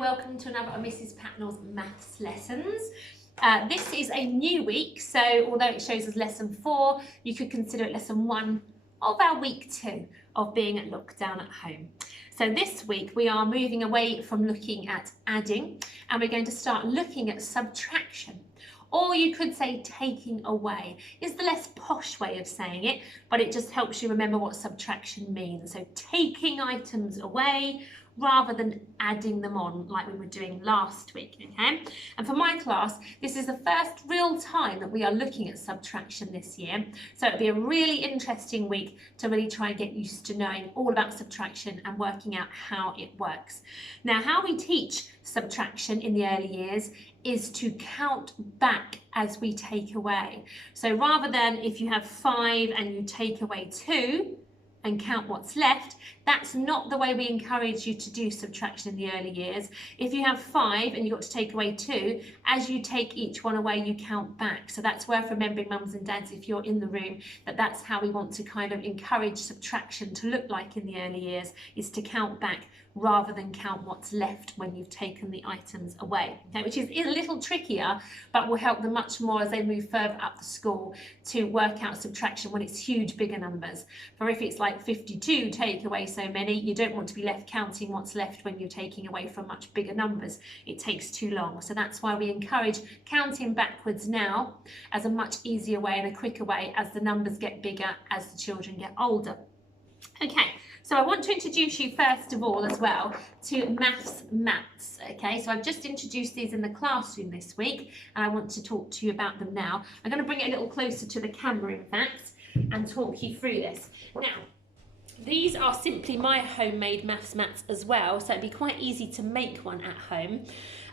welcome to another of Mrs. Patnell's maths lessons. This is a new week, so although it shows as lesson 4, you could consider it lesson 1 of our week 2 of being at lockdown at home. So this week we are moving away from looking at adding and we're going to start looking at subtraction. Or you could say taking away is the less posh way of saying it, but it just helps you remember what subtraction means. So taking items away rather than adding them on like we were doing last week, okay? And for my class, this is the first real time that we are looking at subtraction this year. So it'll be a really interesting week to really try and get used to knowing all about subtraction and working out how it works. Now, how we teach subtraction in the early years is to count back as we take away. So rather than if you have 5 and you take away 2, and count what's left, that's not the way we encourage you to do subtraction in the early years. If you have 5 and you've got to take away 2, as you take each one away, you count back. So that's worth remembering, mums and dads, if you're in the room, that that's how we want to kind of encourage subtraction to look like in the early years, is to count back rather than count what's left when you've taken the items away, okay? Which is a little trickier, but will help them much more as they move further up the school to work out subtraction when it's huge, bigger numbers. For if it's like 52, take away so many, you don't want to be left counting what's left when you're taking away from much bigger numbers. It takes too long. So that's why we encourage counting backwards now as a much easier way and a quicker way as the numbers get bigger, as the children get older. Okay, so I want to introduce you first of all as well to maths, okay? So I've just introduced these in the classroom this week and I want to talk to you about them now. I'm going to bring it a little closer to the camera, in fact, and talk you through this. Now, these are simply my homemade maths mats as well, so it'd be quite easy to make one at home.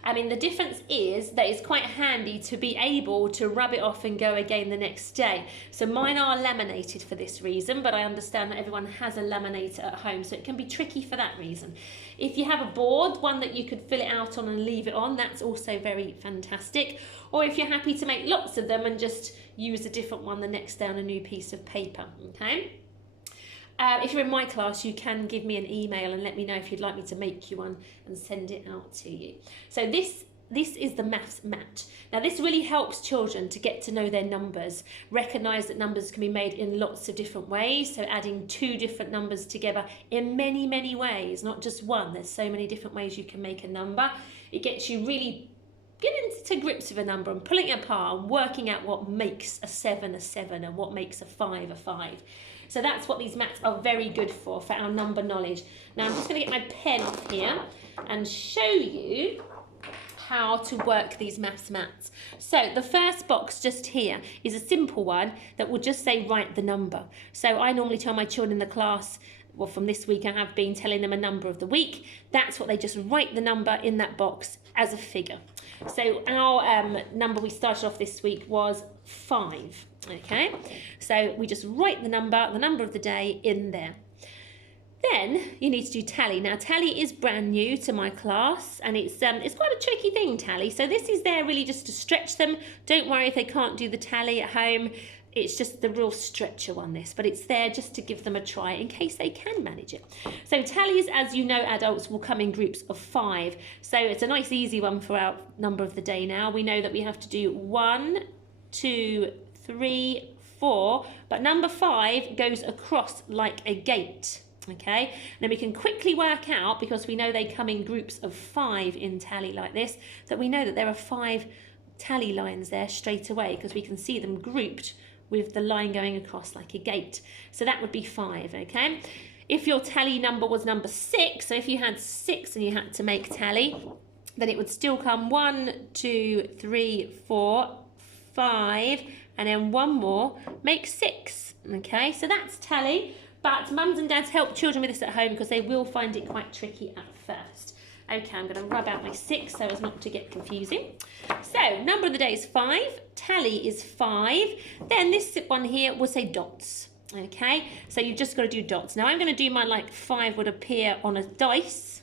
I mean, the difference is that it's quite handy to be able to rub it off and go again the next day. So mine are laminated for this reason, but I understand that everyone has a laminator at home, so it can be tricky for that reason. If you have a board, one that you could fill it out on and leave it on, that's also very fantastic. Or if you're happy to make lots of them and just use a different one the next day on a new piece of paper, okay? If you're in my class, you can give me an email and let me know if you'd like me to make you one and send it out to you. So this is the maths mat. Now this really helps children to get to know their numbers, recognise that numbers can be made in lots of different ways, so adding 2 different numbers together in many, many ways, not just one. There's so many different ways you can make a number. It gets you really getting to grips with a number and pulling it apart and working out what makes a 7 and what makes a 5 a 5. So that's what these mats are very good for our number knowledge. Now I'm just going to get my pen off here and show you how to work these maths mats. So the first box just here is a simple one that will just say write the number. So I normally tell my children in the class, well, from this week I have been telling them a number of the week. That's what they just write the number in that box as a figure. So our number we started off this week was 5. Okay, so we just write the number of the day in there. Then you need to do tally. Now tally is brand new to my class and it's quite a tricky thing, tally. So this is there really just to stretch them. Don't worry if they can't do the tally at home. It's just the real stretcher one, this, but it's there just to give them a try in case they can manage it. So tallies, as you know, adults will come in groups of 5. So it's a nice easy one for our number of the day now. We know that we have to do 1, 2, 3, 4, but number 5 goes across like a gate. Okay, then we can quickly work out, because we know they come in groups of 5 in tally like this, that we know that there are 5 tally lines there straight away because we can see them grouped with the line going across like a gate. So that would be 5, okay? If your tally number was number 6, so if you had 6 and you had to make tally, then it would still come 1, 2, 3, 4, 5, and then one more, make 6, okay? So that's tally, but mums and dads help children with this at home because they will find it quite tricky at first. Okay, I'm going to rub out my 6 so as not to get confusing. So, number of the day is 5, tally is 5, then this one here will say dots, okay? So you've just got to do dots. Now I'm going to do mine like 5 would appear on a dice,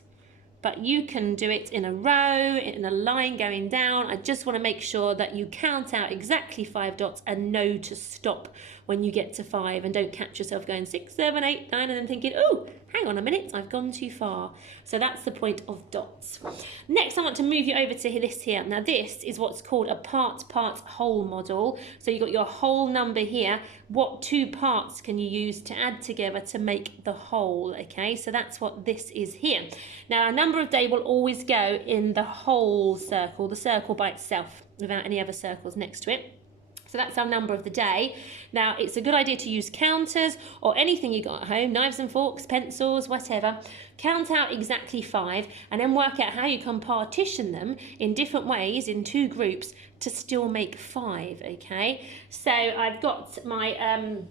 but you can do it in a row, in a line going down. I just want to make sure that you count out exactly 5 dots and know to stop when you get to 5 and don't catch yourself going 6, 7, 8, 9 and then thinking, oh, hang on a minute, I've gone too far. So that's the point of dots. Next, I want to move you over to this here. Now this is what's called a part-part whole model. So you've got your whole number here. What two parts can you use to add together to make the whole? Okay, so that's what this is here. Now our number of day will always go in the whole circle, the circle by itself, without any other circles next to it. So that's our number of the day. Now, it's a good idea to use counters or anything you got at home, knives and forks, pencils, whatever. Count out exactly 5 and then work out how you can partition them in different ways in 2 groups to still make 5, okay? So I've got my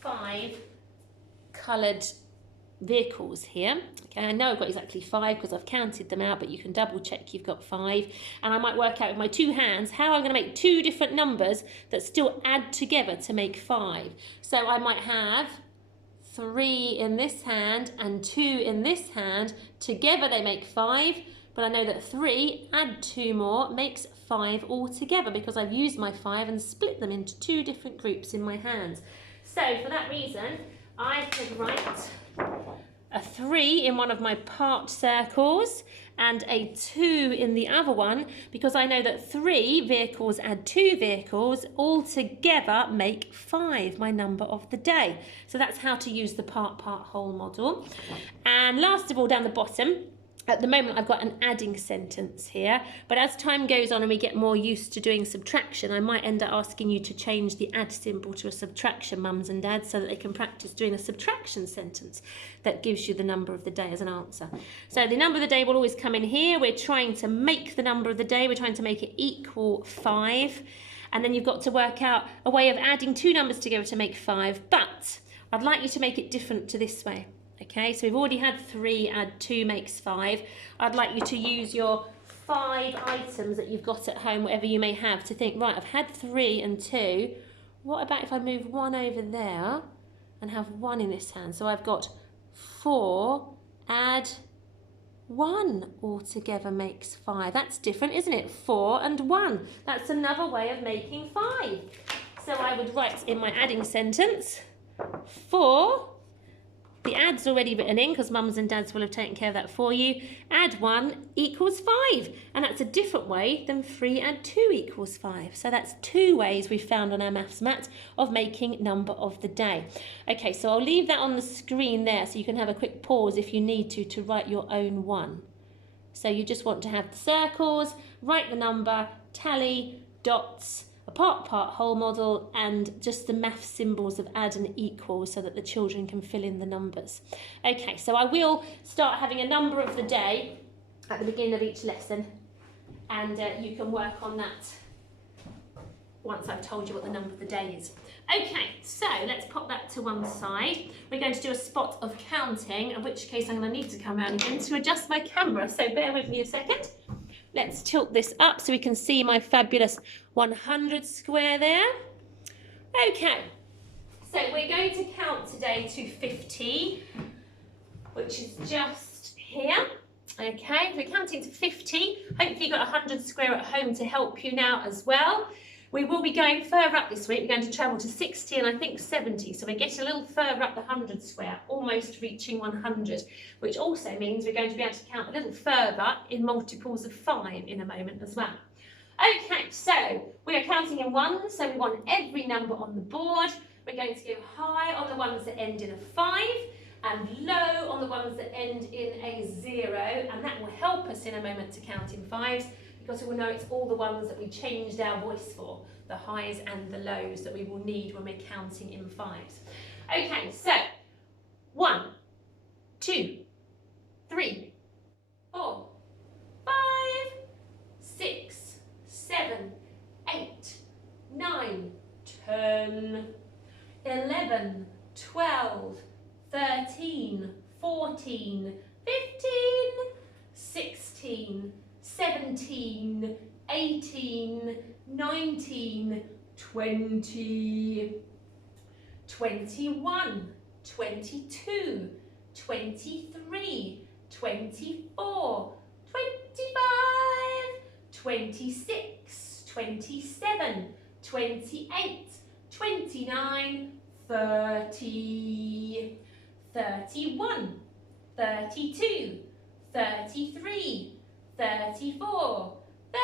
5 coloured vehicles here. Okay, I know I've got exactly 5 because I've counted them out, but you can double check you've got 5. And I might work out with my 2 hands how I'm going to make 2 different numbers that still add together to make 5. So I might have 3 in this hand and 2 in this hand. Together they make 5, but I know that 3 add 2 more makes 5 altogether because I've used my 5 and split them into 2 different groups in my hands. So for that reason, I could write a 3 in one of my part circles and a 2 in the other one because I know that 3 vehicles add 2 vehicles all together make 5, my number of the day. So that's how to use the part-part whole model. And last of all, down the bottom, at the moment I've got an adding sentence here, but as time goes on and we get more used to doing subtraction, I might end up asking you to change the add symbol to a subtraction, mums and dads, so that they can practice doing a subtraction sentence that gives you the number of the day as an answer. So the number of the day will always come in here. We're trying to make the number of the day. We're trying to make it equal 5. And then you've got to work out a way of adding 2 numbers together to make 5. But I'd like you to make it different to this way. Okay, so we've already had 3, add 2 makes 5. I'd like you to use your 5 items that you've got at home, whatever you may have, to think, right, I've had 3 and 2. What about if I move 1 over there and have 1 in this hand? So I've got 4, add 1 altogether makes 5. That's different, isn't it? 4 and 1. That's another way of making 5. So I would write in my adding sentence, 4. The add's already written in because mums and dads will have taken care of that for you. Add 1 equals 5. And that's a different way than 3 add 2 equals 5. So that's 2 ways we've found on our maths mat of making number of the day. Okay, so I'll leave that on the screen there so you can have a quick pause if you need to write your own one. So you just want to have the circles, write the number, tally, dots, a part-part whole model, and just the math symbols of add and equal so that the children can fill in the numbers. Okay, so I will start having a number of the day at the beginning of each lesson, and you can work on that once I've told you what the number of the day is. Okay, so let's pop that to one side. We're going to do a spot of counting, in which case I'm going to need to come around again to adjust my camera, so bear with me a second. Let's tilt this up so we can see my fabulous 100 square there. Okay, so we're going to count today to 50, which is just here. Okay, we're counting to 50. Hopefully you've got 100 square at home to help you now as well. We will be going further up this week. We're going to travel to 60 and I think 70. So we're getting a little further up the 100 square, almost reaching 100, which also means we're going to be able to count a little further in multiples of 5 in a moment as well. Okay, so we are counting in ones, so we want every number on the board. We're going to go high on the ones that end in a 5 and low on the ones that end in a 0, and that will help us in a moment to count in 5s, because we will know it's all the ones that we changed our voice for, the highs and the lows that we will need when we're counting in 5s. Okay, so 1, 2, 3, 4, 5, 6, 7, 8, 9, 10, 11, 12, 13, 14, 15, 16, 17, 18, 19, 20, 21, 22, 23, 24, 25, 26, 27, 28, 29, 30, 31, 32, 33, 34, 35,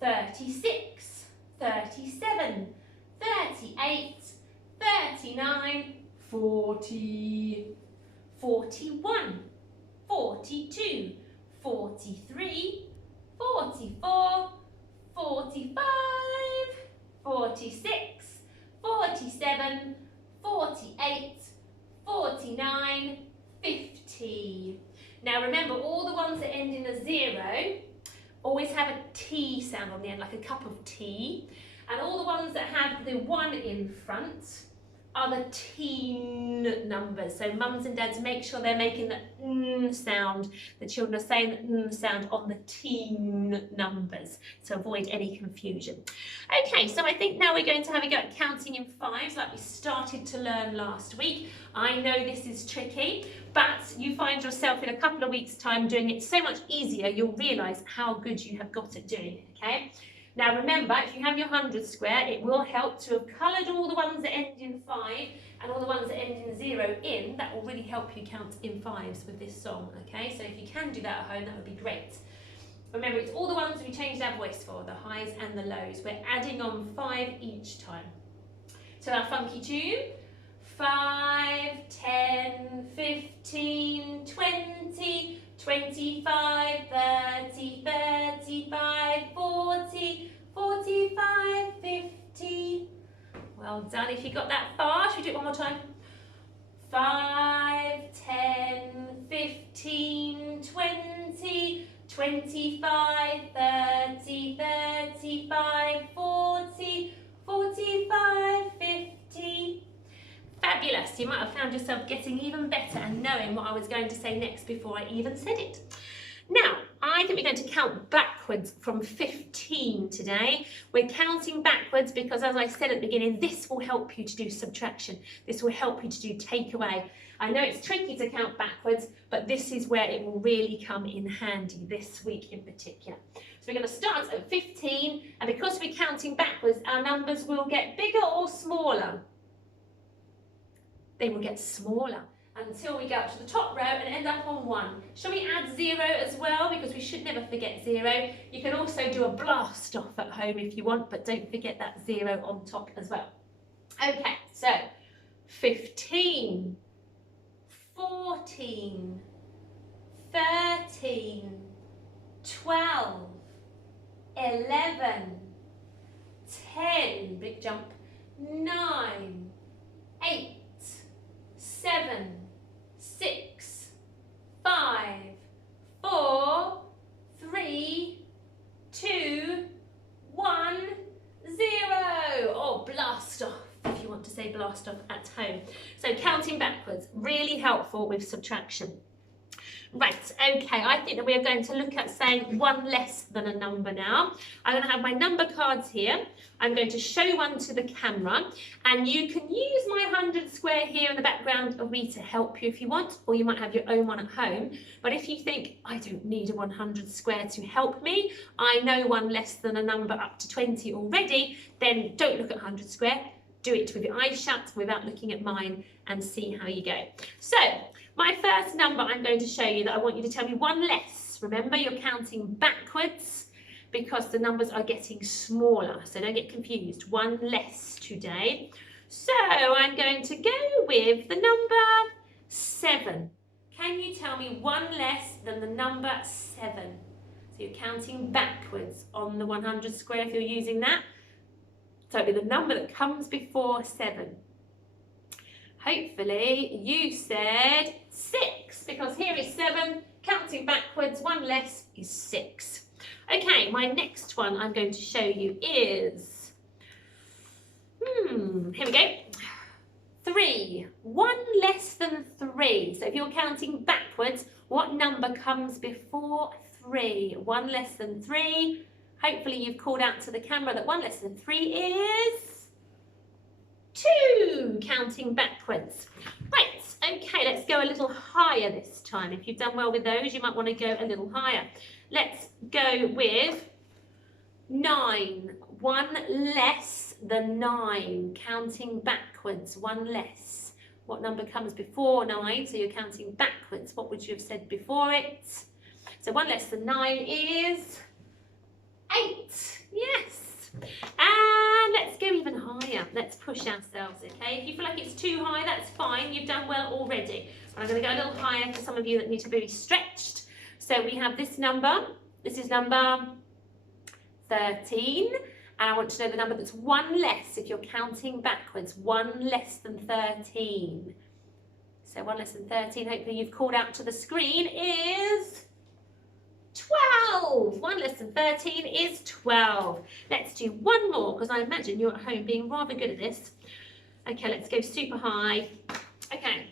36, 37, 38, 39, 40, 41, 42, 43, 44, 45, 46, 47, 48, 49, 50. Now remember, all the ones that end in a 0 always have a T sound on the end, like a cup of tea. And all the ones that have the 1 in front are the teen numbers. So mums and dads, make sure they're making the n sound. The children are saying the n sound on the teen numbers to avoid any confusion. Okay, so I think now we're going to have a go at counting in 5s like we started to learn last week. I know this is tricky, but you find yourself in a couple of weeks' time doing it so much easier, you'll realise how good you have got at doing it, okay? Now remember, if you have your 100 square, it will help to have coloured all the ones that end in 5 and all the ones that end in 0 in. That will really help you count in 5s with this song, okay? So if you can do that at home, that would be great. Remember, it's all the ones we changed our voice for, the highs and the lows. We're adding on 5 each time. So our funky tune, 5, 10, 15, 20, 25, 30, 35, 40, 45, 50. Well done. If you got that far, should we do it one more time? 5, 10, 15, 20, 25, 30, 35, 40, 45, 50. Fabulous. You might have found yourself getting even better and knowing what I was going to say next before I even said it. Now, I think we're going to count backwards from 15 today. We're counting backwards because, as I said at the beginning, this will help you to do subtraction. This will help you to do take away. I know it's tricky to count backwards, but this is where it will really come in handy this week in particular. So we're going to start at 15, and because we're counting backwards, our numbers will get bigger or smaller. They will get smaller until we go up to the top row and end up on 1. Shall we add 0 as well? Because we should never forget 0. You can also do a blast off at home if you want, but don't forget that 0 on top as well. Okay, so 15, 14, 13, 12, 11, 10, big jump, 9, 8, 7, 6, 5, 4, 3, 2, 1, 0. Or blast off, if you want to say blast off at home. So counting backwards, really helpful with subtraction. Right, okay, I think that we are going to look at saying 1 less than a number now. I'm going to have my number cards here. I'm going to show one to the camera, and you can use my 100 square here in the background of me to help you if you want, or you might have your own one at home. But if you think, I don't need a 100 square to help me, I know 1 less than a number up to 20 already, then don't look at 100 square. Do it with your eyes shut without looking at mine and see how you go. So, my first number I'm going to show you that I want you to tell me 1 less. Remember, you're counting backwards because the numbers are getting smaller, so don't get confused. 1 less today. So I'm going to go with the number 7. Can you tell me 1 less than the number 7? So you're counting backwards on the 100 square if you're using that. So it'll be the number that comes before 7. Hopefully you said 6, because here is 7, counting backwards, 1 less is 6. Okay, my next one I'm going to show you is, here we go, 3, 1 less than 3. So if you're counting backwards, what number comes before 3? 1 less than 3. Hopefully you've called out to the camera that 1 less than 3 is 2, counting backwards. Right, okay, let's go a little higher this time. If you've done well with those, you might want to go a little higher. Let's go with 9, 1 less than 9, counting backwards, 1 less. What number comes before 9? So you're counting backwards. What would you have said before it? So 1 less than 9 is 8. Yes. And let's go even higher. Let's push ourselves, okay? If you feel like it's too high, that's fine. You've done well already. I'm going to go a little higher for some of you that need to be stretched. So we have this number. This is number 13. And I want to know the number that's 1 less if you're counting backwards. 1 less than 13. So 1 less than 13, hopefully you've called out to the screen, is 12. 1 less than 13 is 12. Let's do one more, because I imagine you're at home being rather good at this. Okay, let's go super high. Okay,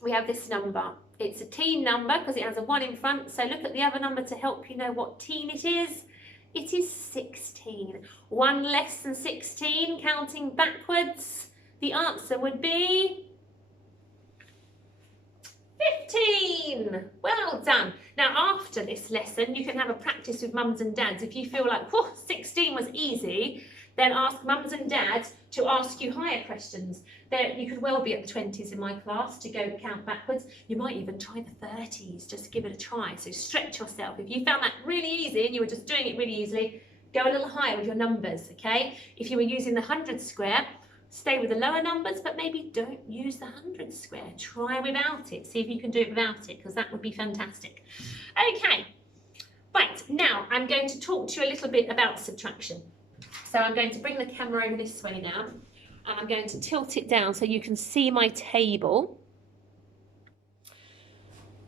we have this number. It's a teen number because it has a 1 in front. So look at the other number to help you know what teen it is. It is 16. 1 less than 16, counting backwards. The answer would be 15. Well done. Now after this lesson, you can have a practice with mums and dads. If you feel like, whew, 16 was easy, then ask mums and dads to ask you higher questions. You could well be at the 20s in my class to go count backwards. You might even try the 30s, just give it a try. So stretch yourself. If you found that really easy and you were just doing it really easily, go a little higher with your numbers, okay? If you were using the 100 square, stay with the lower numbers, but maybe don't use the 100 square. Try without it. See if you can do it without it, because that would be fantastic. Okay, right, now I'm going to talk to you a little bit about subtraction. So I'm going to bring the camera over this way now, and I'm going to tilt it down so you can see my table.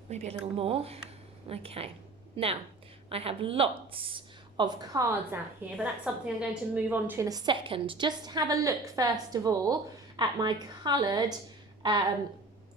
Maybe a little more. Okay, now I have lots of cards out here, but that's something I'm going to move on to in a second. Just have a look first of all at my coloured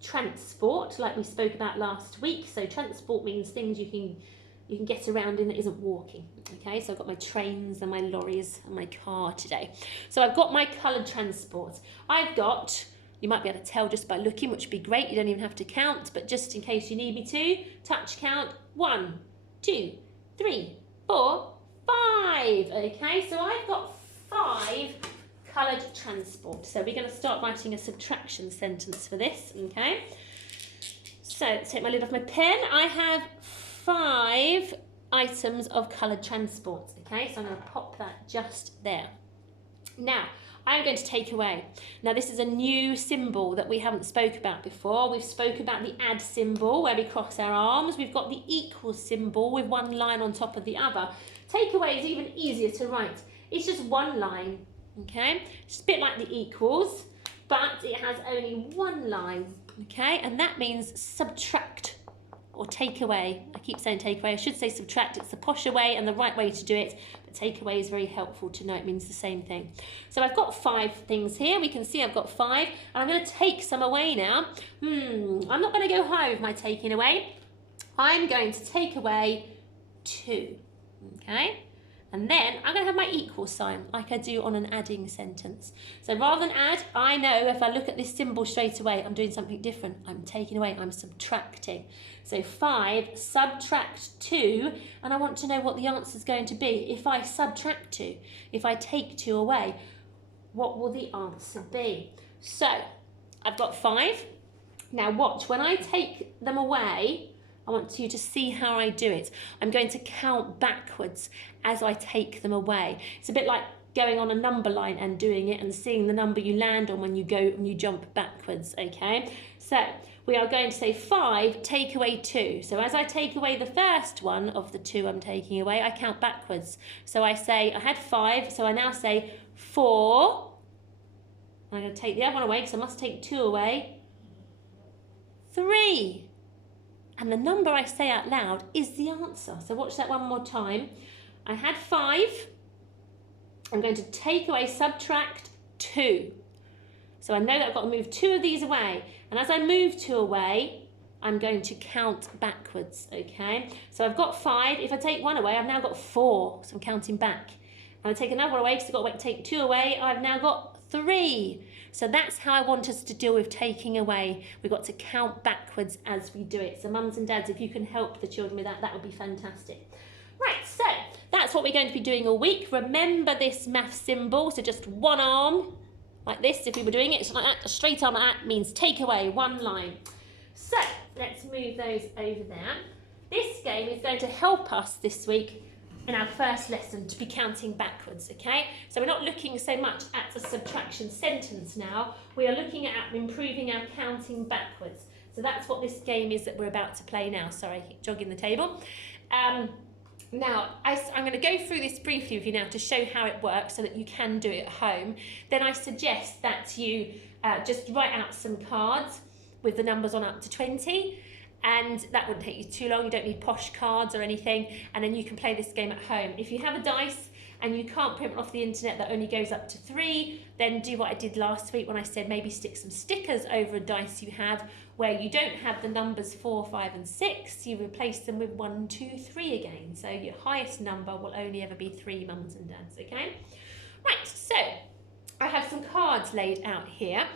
transport, like we spoke about last week. So transport means things you can get around in that isn't walking. Okay, so I've got my trains and my lorries and my car today. So I've got my coloured transport. I've got, you might be able to tell just by looking, which would be great. You don't even have to count, but just in case you need me to, touch count 1, 2, 3, 4, 5. Okay, so I've got 5 coloured transport. So we're going to start writing a subtraction sentence for this. Okay, so let's take my lid off my pen. I have 5 items of coloured transport. Okay, so I'm going to pop that just there. Now I'm going to take away. Now this is a new symbol that we haven't spoke about before. We've spoke about the add symbol where we cross our arms. We've got the equal symbol with one line on top of the other. Take away is even easier to write. It's just one line. Okay, it's a bit like the equals, but it has only one line. Okay, and that means subtract or take away. I keep saying take away. I should say subtract. It's the posher way and the right way to do it. But take away is very helpful to know it means the same thing. So I've got 5 things here. We can see I've got 5. And I'm going to take some away now. I'm not going to go high with my taking away. I'm going to take away 2. Okay? And then I'm going to have my equal sign like I do on an adding sentence. So rather than add, I know if I look at this symbol straight away, I'm doing something different. I'm taking away, I'm subtracting. So 5, subtract 2, and I want to know what the answer is going to be. If I subtract 2, if I take 2 away, what will the answer be? So I've got 5. Now watch, when I take them away, I want you to see how I do it. I'm going to count backwards as I take them away. It's a bit like going on a number line and doing it and seeing the number you land on when you go and you jump backwards, okay? So we are going to say 5, take away 2. So as I take away the first one of the 2 I'm taking away, I count backwards. So I say, I had 5, so I now say 4. I'm going to take the other one away because I must take 2 away. 3. And the number I say out loud is the answer. So watch that one more time. I had 5. I'm going to take away, subtract 2. So I know that I've got to move 2 of these away. And as I move 2 away, I'm going to count backwards, okay? So I've got 5. If I take 1 away, I've now got 4. So I'm counting back. And I take another one away because I've got to take 2 away. I've now got 3. So that's how I want us to deal with taking away. We've got to count backwards as we do it. So mums and dads, if you can help the children with that, that would be fantastic. Right, so that's what we're going to be doing all week. Remember this math symbol, so just one arm, like this. If we were doing it, it's like that. A straight arm like that means take away, one line. So let's move those over there. This game is going to help us this week in our first lesson to be counting backwards, okay? So we're not looking so much at a subtraction sentence now. We are looking at improving our counting backwards. So that's what this game is that we're about to play now. Sorry, I keep jogging the table. Now, I'm going to go through this briefly with you now to show how it works so that you can do it at home. Then I suggest that you just write out some cards with the numbers on up to 20, and that wouldn't take you too long. You don't need posh cards or anything, and then you can play this game at home. If you have a dice and you can't print one off the internet that only goes up to 3, then do what I did last week when I said maybe stick some stickers over a dice you have where you don't have the numbers 4, 5 and 6, you replace them with 1, 2, 3 again. So your highest number will only ever be 3, mums and dads, okay? Right, so I have some cards laid out here.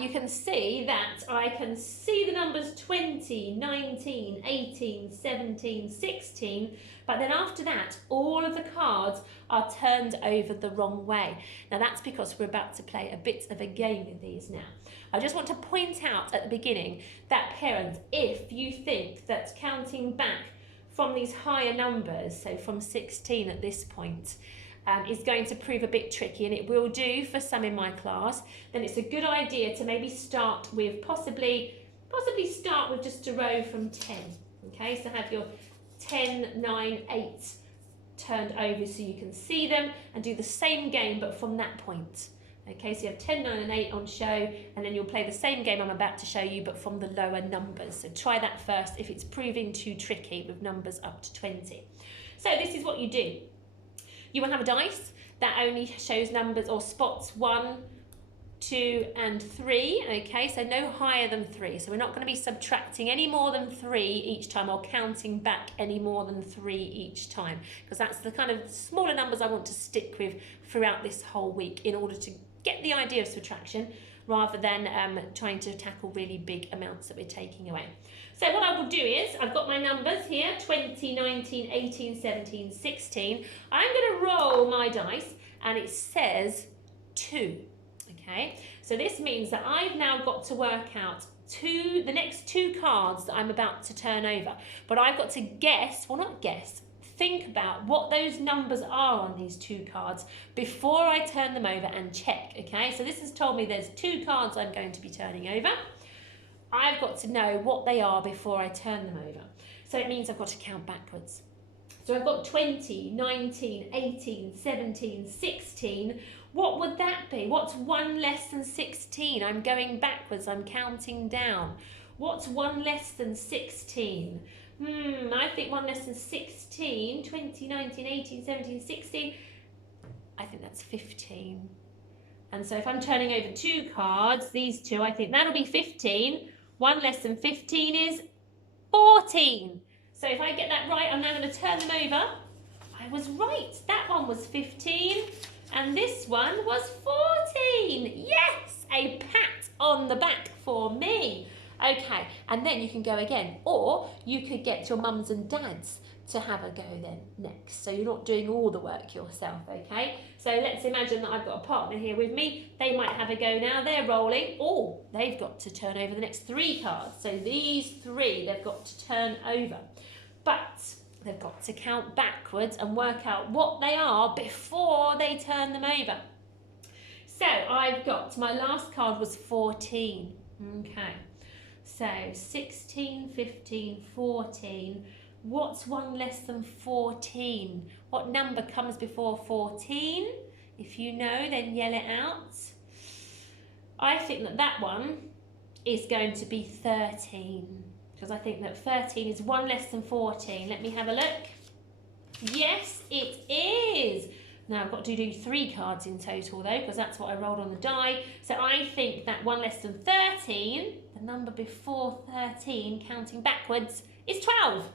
You can see that I can see the numbers 20, 19, 18, 17, 16, but then after that, all of the cards are turned over the wrong way. Now that's because we're about to play a bit of a game with these now. I just want to point out at the beginning that parents, if you think that counting back from these higher numbers, so from 16 at this point, is going to prove a bit tricky, and it will do for some in my class, then it's a good idea to maybe start with possibly start with just a row from 10. Okay, so have your 10, 9, 8 turned over so you can see them, and do the same game but from that point. Okay, so you have 10, 9 and 8 on show, and then you'll play the same game I'm about to show you but from the lower numbers. So try that first if it's proving too tricky with numbers up to 20. So this is what you do. You will have a dice that only shows numbers or spots 1, 2 and 3, okay, so no higher than 3. So we're not going to be subtracting any more than 3 each time or counting back any more than 3 each time, because that's the kind of smaller numbers I want to stick with throughout this whole week in order to get the idea of subtraction rather than trying to tackle really big amounts that we're taking away. So what I will do is, I've got my numbers here, 20, 19, 18, 17, 16. I'm going to roll my dice and it says 2. Okay, so this means that I've now got to work out the next 2 cards that I'm about to turn over. But I've got to guess, well not guess, think about what those numbers are on these 2 cards before I turn them over and check, okay? So this has told me there's 2 cards I'm going to be turning over. I've got to know what they are before I turn them over. So it means I've got to count backwards. So I've got 20, 19, 18, 17, 16. What would that be? What's 1 less than 16? I'm going backwards, I'm counting down. What's 1 less than 16? I think 1 less than 16, 20, 19, 18, 17, 16, I think that's 15. And so if I'm turning over 2 cards, these 2, I think that'll be 15. 1 less than 15 is 14. So if I get that right, I'm now going to turn them over. I was right. That one was 15 and this one was 14. Yes, a pat on the back for me. Okay, and then you can go again, or you could get your mums and dads to have a go then next, so you're not doing all the work yourself, okay? So let's imagine that I've got a partner here with me. They might have a go now. They're rolling. Oh, they've got to turn over the next 3 cards. So these 3 they've got to turn over, but they've got to count backwards and work out what they are before they turn them over. So I've got, my last card was 14, okay? So 16, 15, 14. What's 1 less than 14? What number comes before 14? If you know, then yell it out. I think that that one is going to be 13, because I think that 13 is 1 less than 14. Let me have a look. Yes, it is. Now I've got to do 3 cards in total though, because that's what I rolled on the die. So I think that 1 less than 13, the number before 13, counting backwards, is 12.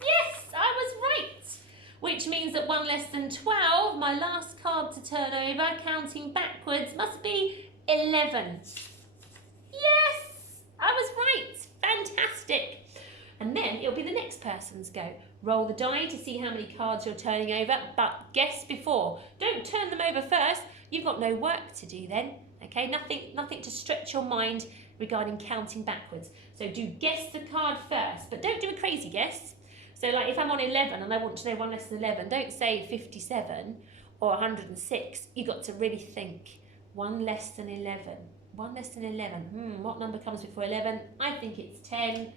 Yes, I was right. Which means that 1 less than 12, my last card to turn over, counting backwards, must be 11. Yes, I was right. Fantastic. And then it'll be the next person's go. Roll the die to see how many cards you're turning over, but guess before. Don't turn them over first. you've got no work to do then. Okay, nothing to stretch your mind regarding counting backwards. So do guess the card first, but don't do a crazy guess. So like if I'm on 11 and I want to know 1 less than 11, don't say 57 or 106. You've got to really think. 1 less than 11. 1 less than 11. What number comes before 11? I think it's 10.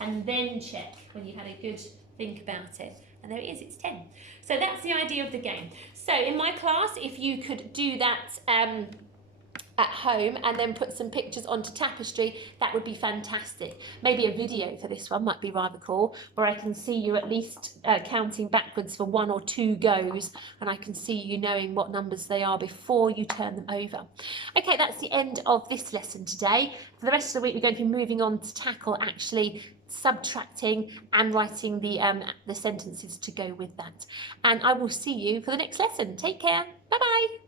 And then check when you've had a good think about it. And there it is, it's 10. So that's the idea of the game. So in my class, if you could do that at home and then put some pictures onto Tapestry, that would be fantastic. Maybe a video for this one might be rather cool, where I can see you at least counting backwards for 1 or 2 goes, and I can see you knowing what numbers they are before you turn them over. Okay, that's the end of this lesson today. For the rest of the week, we're going to be moving on to tackle actually subtracting and writing the sentences to go with that. And I will see you for the next lesson. Take care. Bye-bye.